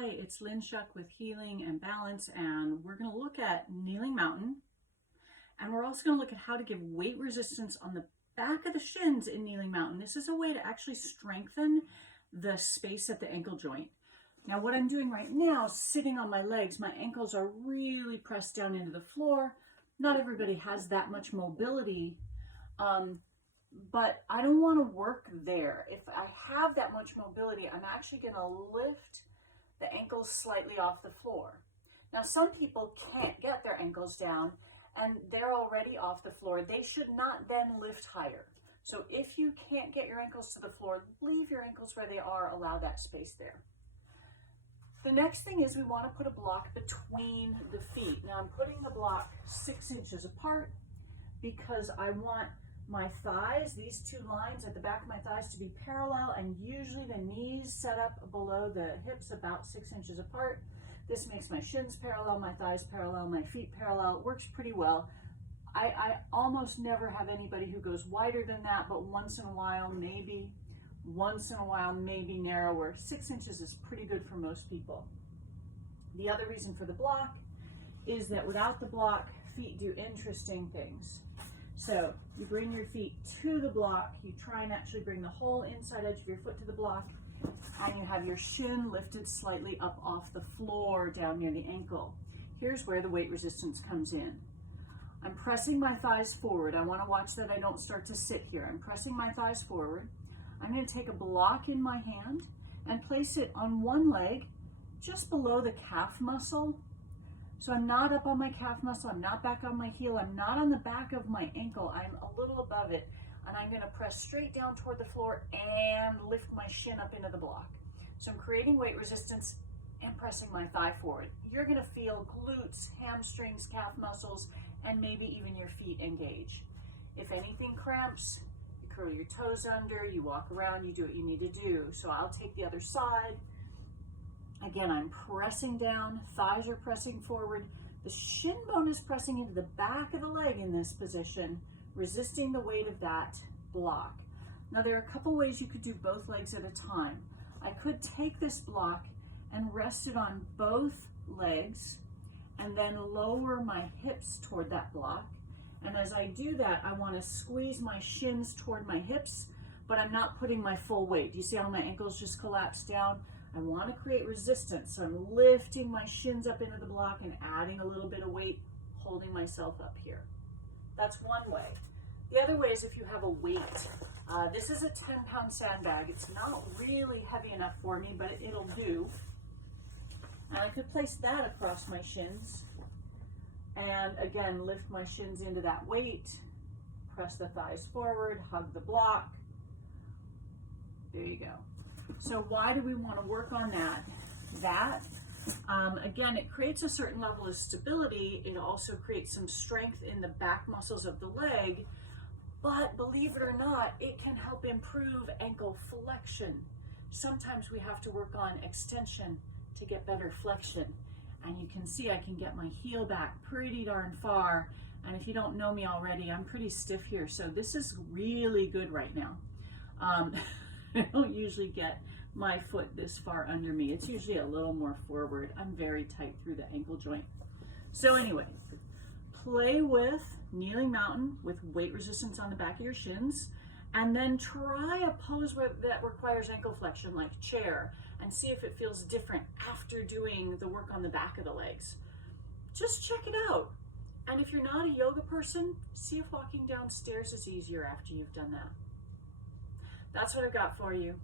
Hi, it's Lynn Shuck with Healing and Balance, and we're going to look at kneeling mountain, and we're also going to look at how to give weight resistance on the back of the shins in kneeling mountain. This is a way to actually strengthen the space at the ankle joint. Now, what I'm doing right now, sitting on my legs, my ankles are really pressed down into the floor. Not everybody has that much mobility, but I don't want to work there. If I have that much mobility, I'm actually going to lift the ankles slightly off the floor. Now, some people can't get their ankles down and they're already off the floor. They should not then lift higher. So if you can't get your ankles to the floor, leave your ankles where they are, allow that space there. The next thing is we want to put a block between the feet. Now I'm putting the block 6 inches apart because I want my thighs, these two lines at the back of my thighs, to be parallel, and usually the knees set up below the hips about 6 inches apart. This makes my shins parallel, my thighs parallel, my feet parallel. It works pretty well. I almost never have anybody who goes wider than that, but once in a while, maybe narrower. 6 inches is pretty good for most people. The other reason for the block is that without the block, feet do interesting things. So you bring your feet to the block, you try and actually bring the whole inside edge of your foot to the block, and you have your shin lifted slightly up off the floor down near the ankle. Here's where the weight resistance comes in. I'm pressing my thighs forward. I want to watch that I don't start to sit here. I'm pressing my thighs forward. I'm going to take a block in my hand and place it on one leg just below the calf muscle. So I'm not up on my calf muscle, I'm not back on my heel, I'm not on the back of my ankle, I'm a little above it, and I'm going to press straight down toward the floor and lift my shin up into the block. So I'm creating weight resistance and pressing my thigh forward. You're going to feel glutes, hamstrings, calf muscles, and maybe even your feet engage. If anything cramps, you curl your toes under, you walk around, you do what you need to do. So I'll take the other side. Again, I'm pressing down, thighs are pressing forward. The shin bone is pressing into the back of the leg in this position, resisting the weight of that block. Now, there are a couple ways you could do both legs at a time. I could take this block and rest it on both legs and then lower my hips toward that block. And as I do that, I want to squeeze my shins toward my hips, but I'm not putting my full weight. Do you see how my ankles just collapse down? I want to create resistance, so I'm lifting my shins up into the block and adding a little bit of weight, holding myself up here. That's one way. The other way is if you have a weight. This is a 10-pound sandbag. It's not really heavy enough for me, but it'll do. And I could place that across my shins and again lift my shins into that weight, press the thighs forward, hug the block. There you go. So why do we want to work on that? Again, it creates a certain level of stability. It also creates some strength in the back muscles of the leg, but believe it or not, it can help improve ankle flexion. Sometimes we have to work on extension to get better flexion. And you can see I can get my heel back pretty darn far. And if you don't know me already, I'm pretty stiff here. So this is really good right now. I don't usually get my foot this far under me. It's usually a little more forward. I'm very tight through the ankle joint. So anyway, play with kneeling mountain with weight resistance on the back of your shins, and then try a pose that requires ankle flexion, like chair, and see if it feels different after doing the work on the back of the legs. Just check it out. And if you're not a yoga person, see if walking downstairs is easier after you've done that. That's what I've got for you.